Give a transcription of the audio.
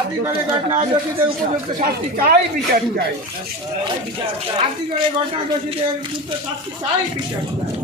আদিবারে ঘটনা দোষীদের উপযুক্ত শাস্তি চাই, বিচার চাই। আদিবারে ঘটনা দোষীদের উপযুক্ত শাস্তি চাই, বিচার চাই।